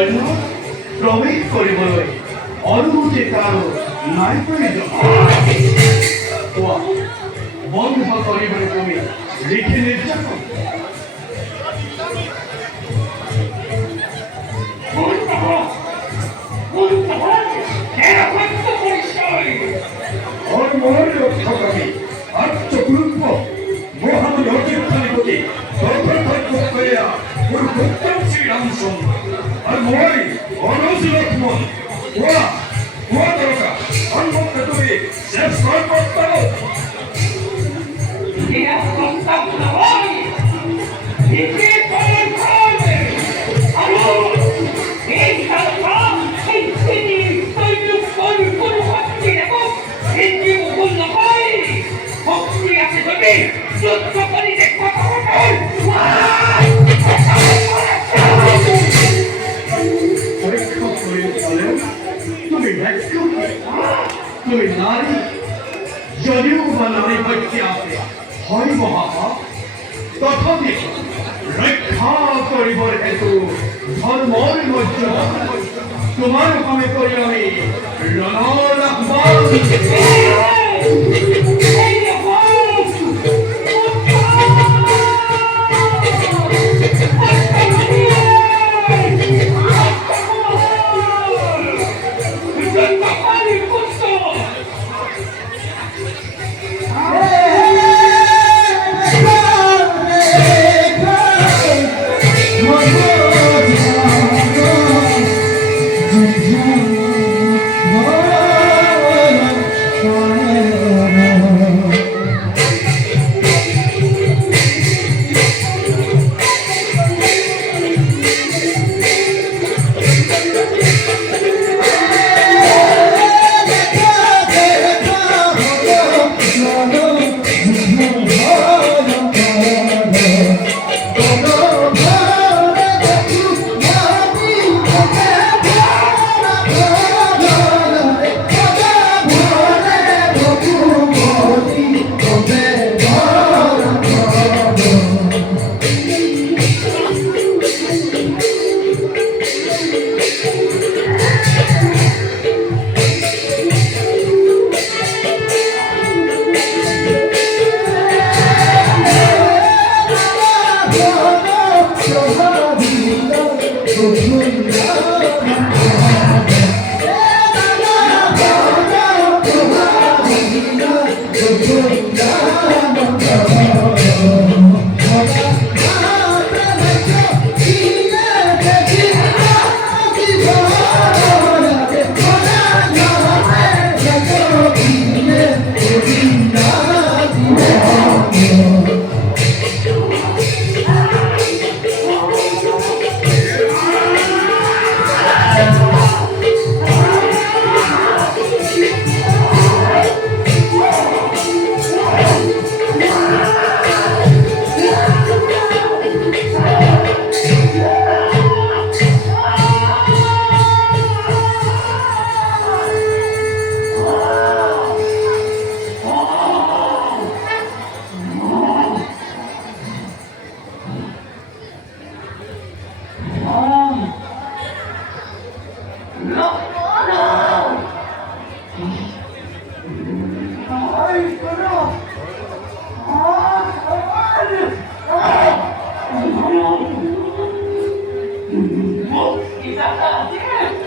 অন্য প্রবেশ কৰিবলৈ অনুমতি কাৰো নাই প্ৰয়োজন। কোৱা, বন্ধ কৰিবলৈ তুমি ৰীতি নিৰ্যাতন ধর্মের রক্ষাকারী আত্মগুরুত্ব মহান অধিকারী শ্রীরামচন্দ্র আর মই অনুজ লক্ষ্মণ ওরা ওয়া দরকার অন্যত্র তুমি শেষ করতে তুমি নারী যদিও বা নারী হত্যা আছে হয় মহাপাপ তথাপি ৰক্ষা কৰিবৰ হেতু ধৰ্মৰ মৰ্যাদা তোমাৰ কামে কৰি আমি ৰণৰ আহ্বান Exactly.